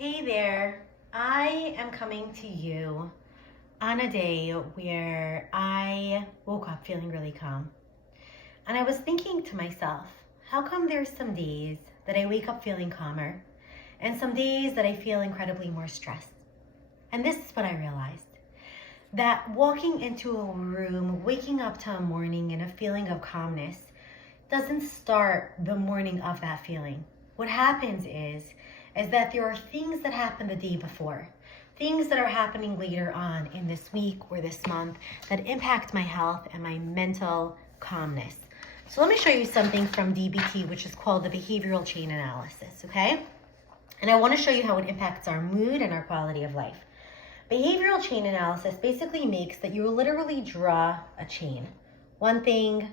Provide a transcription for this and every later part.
Hey there, I am coming to you on a day where I woke up feeling really calm. And I was thinking to myself, how come there's some days that I wake up feeling calmer and some days that I feel incredibly more stressed? And this is what I realized, that walking into a room, waking up to a morning in a feeling of calmness doesn't start the morning of that feeling. What happens is that there are things that happen the day before, things that are happening later on in this week or this month that impact my health and my mental calmness. So let me show you something from DBT, which is called the behavioral chain analysis, okay? And I want to show you how it impacts our mood and our quality of life. Behavioral chain analysis basically makes that you literally draw a chain. One thing,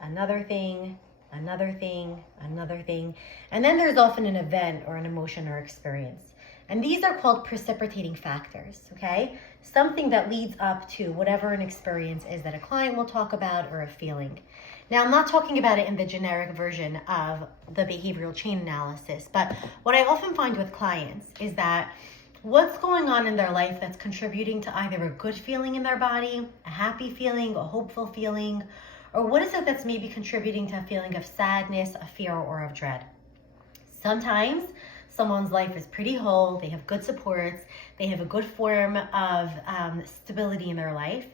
another thing, another thing, another thing. And then there's often an event or an emotion or experience. And these are called precipitating factors, okay? Something that leads up to whatever an experience is that a client will talk about or a feeling. Now, I'm not talking about it in the generic version of the behavioral chain analysis, but what I often find with clients is that what's going on in their life that's contributing to either a good feeling in their body, a happy feeling, a hopeful feeling, or what is it that's maybe contributing to a feeling of sadness, of fear, or of dread? Sometimes someone's life is pretty whole, they have good supports, they have a good form of stability in their life,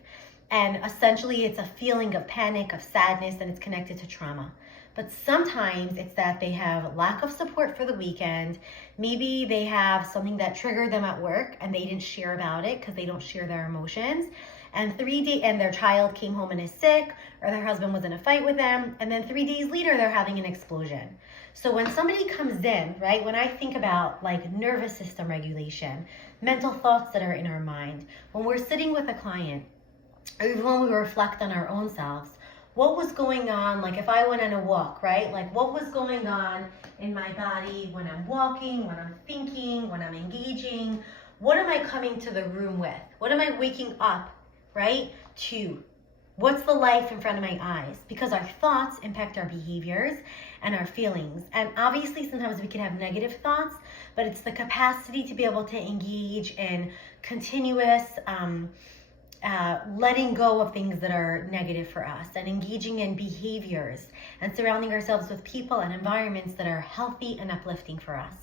and essentially it's a feeling of panic, of sadness, and it's connected to trauma. But sometimes it's that they have lack of support for the weekend. Maybe they have something that triggered them at work and they didn't share about it because they don't share their emotions. And their child came home and is sick, or their husband was in a fight with them, and then 3 days later they're having an explosion. So when somebody comes in, right, when I think about like nervous system regulation, mental thoughts that are in our mind, when we're sitting with a client, or even when we reflect on our own selves, what was going on, like if I went on a walk, right? Like what was going on in my body when I'm walking, when I'm thinking, when I'm engaging? What am I coming to the room with? What am I waking up, right, to? What's the life in front of my eyes? Because our thoughts impact our behaviors and our feelings. And obviously sometimes we can have negative thoughts, but it's the capacity to be able to engage in continuous letting go of things that are negative for us and engaging in behaviors and surrounding ourselves with people and environments that are healthy and uplifting for us.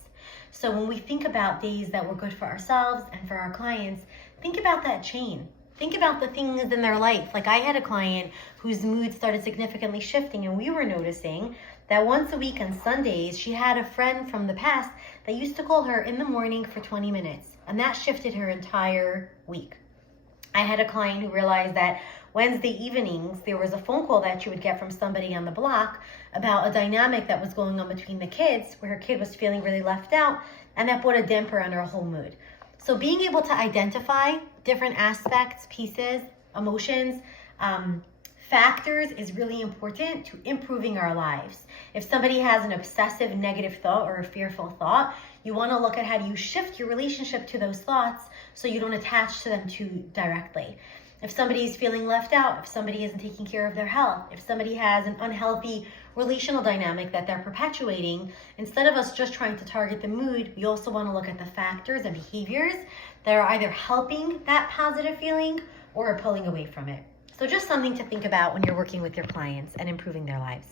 So when we think about days that were good for ourselves and for our clients, think about that chain. Think about the things in their life. Like I had a client whose mood started significantly shifting, and we were noticing that once a week on Sundays, she had a friend from the past that used to call her in the morning for 20 minutes, and that shifted her entire week. I had a client who realized that Wednesday evenings, there was a phone call that she would get from somebody on the block about a dynamic that was going on between the kids, where her kid was feeling really left out, and that put a damper on her whole mood. So being able to identify different aspects, pieces, emotions, factors is really important to improving our lives. If somebody has an obsessive negative thought or a fearful thought, you want to look at how do you shift your relationship to those thoughts so you don't attach to them too directly. If somebody is feeling left out, if somebody isn't taking care of their health, if somebody has an unhealthy relational dynamic that they're perpetuating, instead of us just trying to target the mood, we also want to look at the factors and behaviors that are either helping that positive feeling or pulling away from it. So just something to think about when you're working with your clients and improving their lives.